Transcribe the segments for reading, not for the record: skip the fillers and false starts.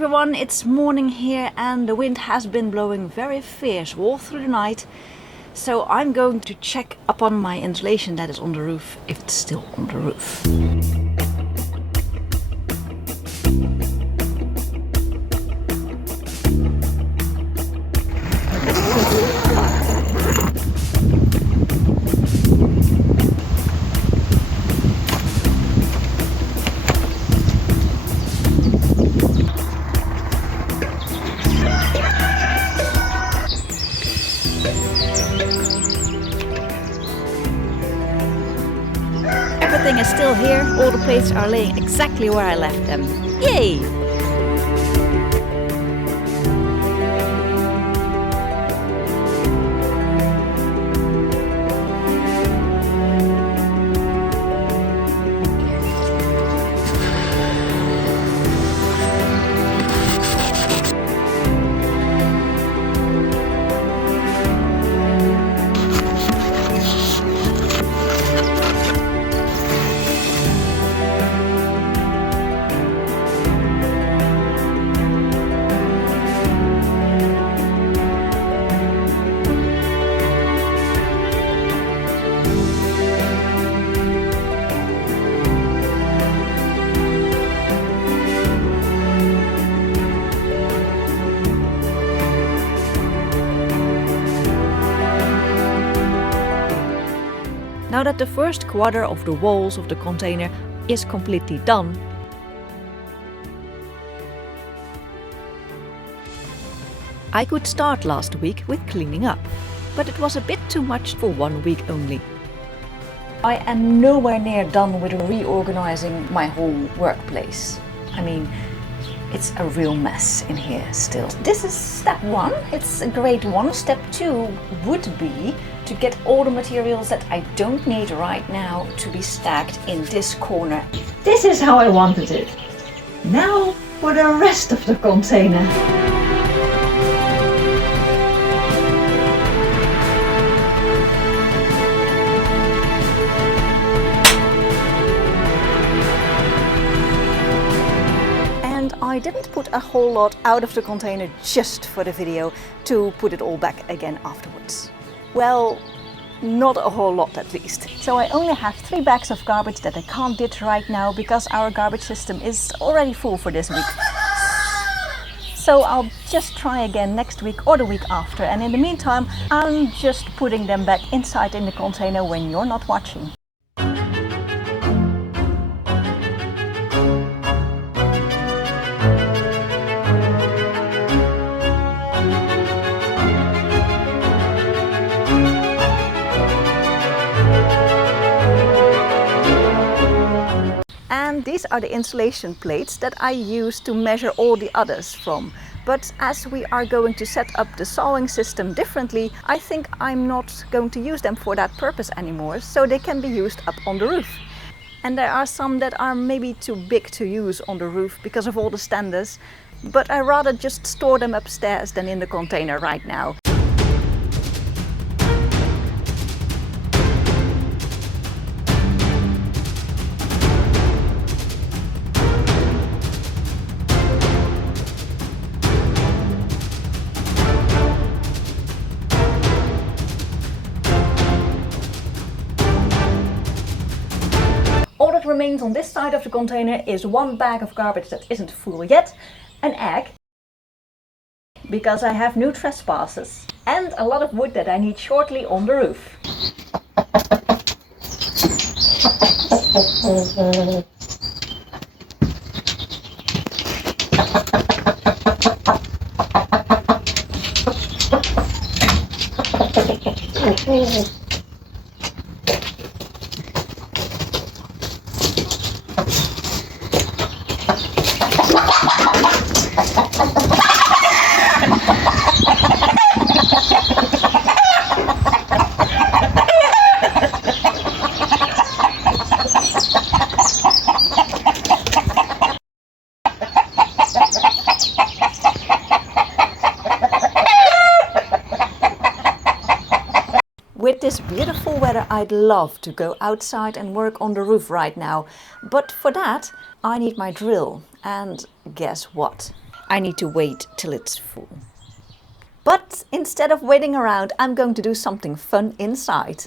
everyone, it's morning here and the wind has been blowing very fierce all through the night. So I'm going to check upon my insulation that is on the roof, if it's still on the roof. Everything is still here, all the plates are laying exactly where I left them. Yay! Now that the first quarter of the walls of the container is completely done, I could start last week with cleaning up, but it was a bit too much for 1 week only. I am nowhere near done with reorganizing my whole workplace. I mean, it's a real mess in here still. This is step 1, it's a great one. Step 2 would be to get all the materials that I don't need right now to be stacked in this corner. This is how I wanted it. Now for the rest of the container. I didn't put a whole lot out of the container just for the video to put it all back again afterwards. Well, not a whole lot at least. So I only have 3 bags of garbage that I can't ditch right now because our garbage system is already full for this week. So I'll just try again next week or the week after, and in the meantime I'm just putting them back inside in the container when you're not watching. And these are the insulation plates that I use to measure all the others from. But as we are going to set up the sawing system differently, I think I'm not going to use them for that purpose anymore, so they can be used up on the roof. And there are some that are maybe too big to use on the roof because of all the standers, but I rather just store them upstairs than in the container right now. All that remains on this side of the container is 1 bag of garbage that isn't full yet, an egg, because I have new trespassers, and a lot of wood that I need shortly on the roof. With this beautiful weather, I'd love to go outside and work on the roof right now. But for that, I need my drill. And guess what? I need to wait till it's full. But instead of waiting around, I'm going to do something fun inside.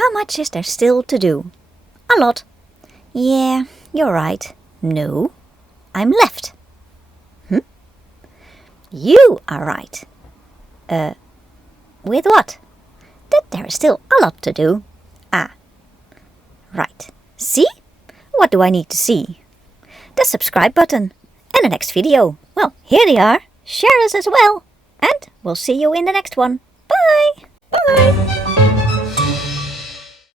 How much is there still to do? A lot. Yeah, you're right. No, I'm left. You are right. With what? That there is still a lot to do. Ah, right. See? What do I need to see? The subscribe button and the next video. Well, here they are. Share us as well. And we'll see you in the next one. Bye! Bye!